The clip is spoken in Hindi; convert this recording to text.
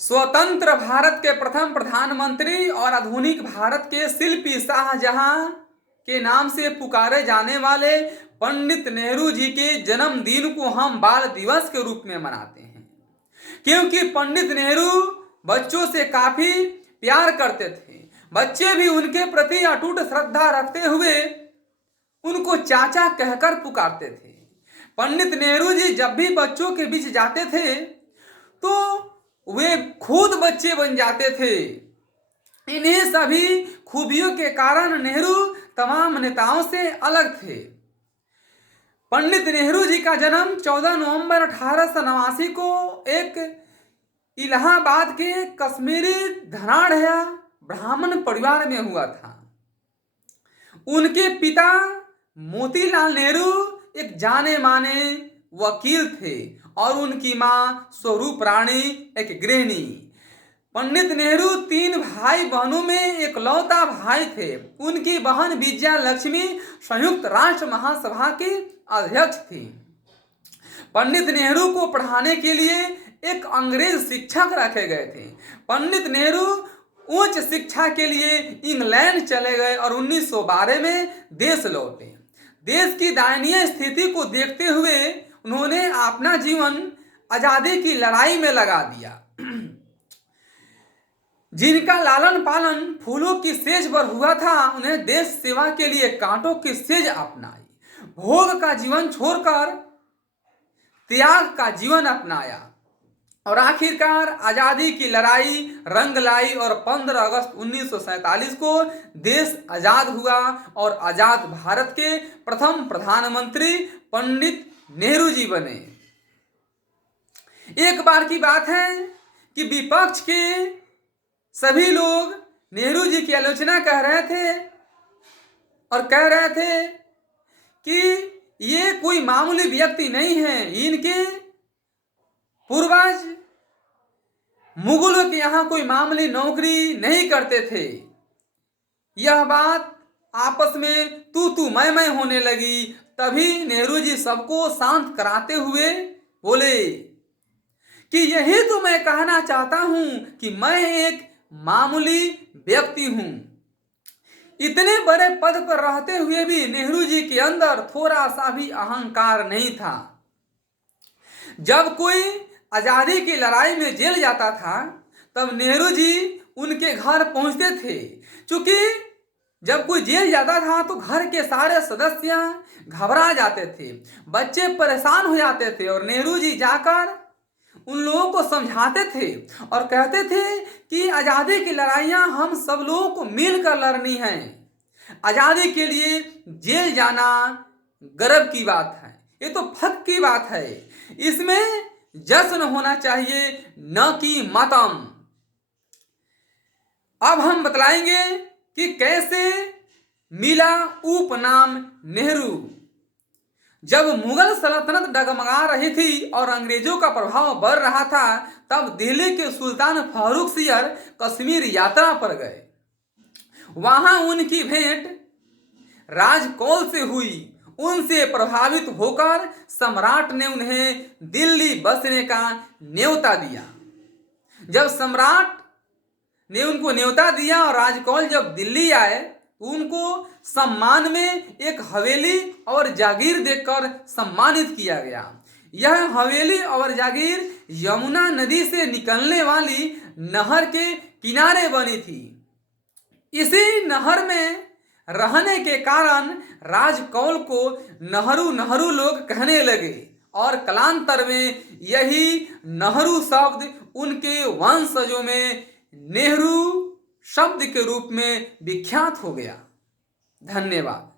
स्वतंत्र भारत के प्रथम प्रधानमंत्री और आधुनिक भारत के शिल्पी शाहजहां के नाम से पुकारे जाने वाले पंडित नेहरू जी के जन्मदिन को हम बाल दिवस के रूप में मनाते हैं, क्योंकि पंडित नेहरू बच्चों से काफी प्यार करते थे। बच्चे भी उनके प्रति अटूट श्रद्धा रखते हुए उनको चाचा कहकर पुकारते थे। पंडित नेहरू जी जब भी बच्चों के बीच जाते थे तो वे खुद बच्चे बन जाते थे। इन्हीं सभी खूबियों के कारण नेहरू तमाम नेताओं से अलग थे। पंडित नेहरू जी का जन्म 14 नवंबर 1889 को एक इलाहाबाद के कश्मीरी धनाढ़ ब्राह्मण परिवार में हुआ था। उनके पिता मोतीलाल नेहरू एक जाने माने वकील थे और उनकी मां स्वरूप रानी एक गृहिणी। पंडित नेहरू 3 भाई बहनों में इकलौता भाई थे। उनकी बहन विजया लक्ष्मी संयुक्त राष्ट्र महासभा की अध्यक्ष थी। पंडित नेहरू को पढ़ाने के लिए एक अंग्रेज शिक्षक रखे गए थे। पंडित नेहरू उच्च शिक्षा के लिए इंग्लैंड चले गए और 1912 में देश लौटे। देश की दयनीय स्थिति को देखते हुए उन्होंने अपना जीवन आजादी की लड़ाई में लगा दिया। जिनका लालन पालन फूलों की सेज पर हुआ था, उन्हें देश सेवा के लिए कांटों की सेज अपनाई। भोग का जीवन छोड़कर त्याग का जीवन अपनाया और आखिरकार आजादी की लड़ाई रंग लाई और 15 अगस्त 1947 को देश आजाद हुआ और आजाद भारत के प्रथम प्रधानमंत्री पंडित नेहरू जी बने। एक बार की बात है कि विपक्ष के सभी लोग नेहरू जी की आलोचना कर रहे थे और कह रहे थे कि ये कोई मामूली व्यक्ति नहीं है, इनके पूर्वज मुगलों के यहाँ कोई मामूली नौकरी नहीं करते थे। यह बात आपस में तू मैं होने लगी। तभी नेहरू जी सबको शांत कराते हुए बोले कि यही तो मैं कहना चाहता हूं कि मैं एक मामूली व्यक्ति हूं। इतने बड़े पद पर रहते हुए भी नेहरू जी के अंदर थोड़ा सा भी अहंकार नहीं था। जब कोई आजादी की लड़ाई में जेल जाता था तब नेहरू जी उनके घर पहुंचते थे। क्योंकि जब कोई जेल जाता था तो घर के सारे सदस्य घबरा जाते थे, बच्चे परेशान हो जाते थे और नेहरू जी जाकर उन लोगों को समझाते थे और कहते थे कि आजादी की लड़ाइयां हम सब लोगों को मिलकर लड़नी है। आजादी के लिए जेल जाना गर्व की बात है, ये तो फख्र की बात है। इसमें जश्न होना चाहिए, न कि मातम। अब हम बतलाएंगे कि कैसे मिला उपनाम नेहरू। जब मुगल सल्तनत डगमगा रही थी और अंग्रेजों का प्रभाव बढ़ रहा था, तब दिल्ली के सुल्तान फारूक सियर कश्मीर यात्रा पर गए। वहां उनकी भेंट राजकौल से हुई। उनसे प्रभावित होकर सम्राट ने उन्हें दिल्ली बसने का न्योता दिया। जब सम्राट ने उनको न्योता दिया और राजकौल जब दिल्ली आए तो उनको सम्मान में एक हवेली और जागीर देकर सम्मानित किया गया। यह हवेली और जागीर यमुना नदी से निकलने वाली नहर के किनारे बनी थी। इसी नहर में रहने के कारण राजकौल को नहरू लोग कहने लगे और कालांतर में यही नहरू शब्द उनके वंशजों में नेहरू शब्द के रूप में विख्यात हो गया। धन्यवाद।